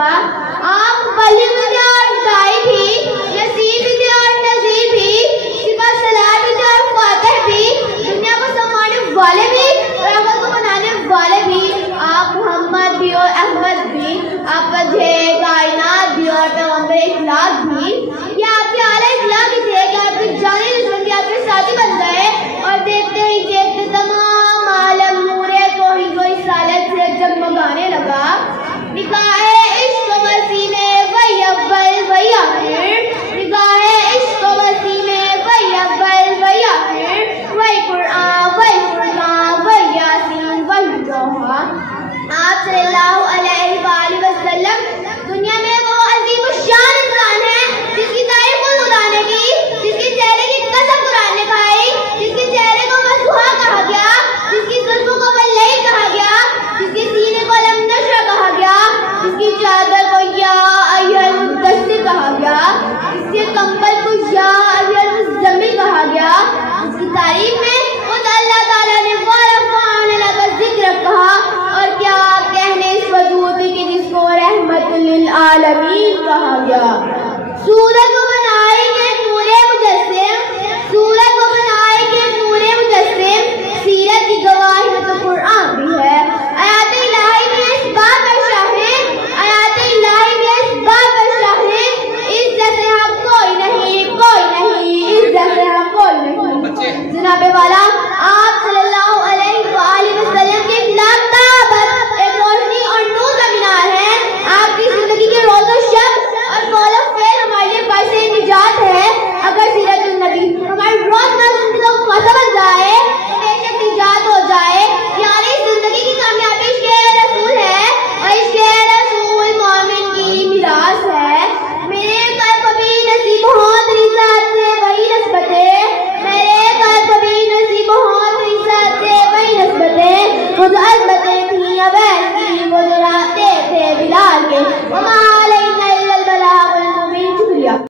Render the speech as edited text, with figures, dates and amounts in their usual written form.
لگا. آپ ولی بھی تھے اور دائی بھی, نصیر بھی تھے اور نذیر بھی, سپہ سالار بھی تھے اور فاتح بھی, دنیا کو سنوارنے والے بھی اور عقل کو بنانے والے بھی. آپ محمد بھی اور احمد بھی, آپ وجہ کائنات بھی اور پیغمبر اخلاق بھی. یہ آپ کے اعلیٰ اخلاق ہی تھے کہ آپ کے جانی دشمن بھی آپ کے ساتھی بن گئے, اور دیکھتے ہی دیکھتے تمام عالم نور توحید و رسالت سے جگمگانے لگا. نگاہ عشق و وسیع میں وہی اول وہی آخر, نگاہ عشق و وسیع میں وہی اول وہی آخر, وہی قرآن وہی فرقان وہی یاسین وہی توحا. آپ صلی اللہ علیہ وآلہ وسلم دنیا میں وہ عظیم الشان انسان ہے جس کی تعریف خود خدا نے کی, جس کے چہرے کی قسم قرآن نے کھائی, جس کے چہرے کو مسوحا کہا گیا, جس کی زلفوں کو واللیل کہا گیا, جس کے سینے کو لم نشر کہا گیا, جس کی چادر کو یا ایھا المدثر کہا گیا, جس کے کمبل کو یا ایھا المزمل کہا گیا, جس کی تعریف میں خود اللہ تعالیٰ نے وَرَفَعْنَا لَكَ ذِکْرَکَ کہا, اور کیا کہنے اس وجود کے جس کو رحمت للعالمین کہا گیا. سورۃ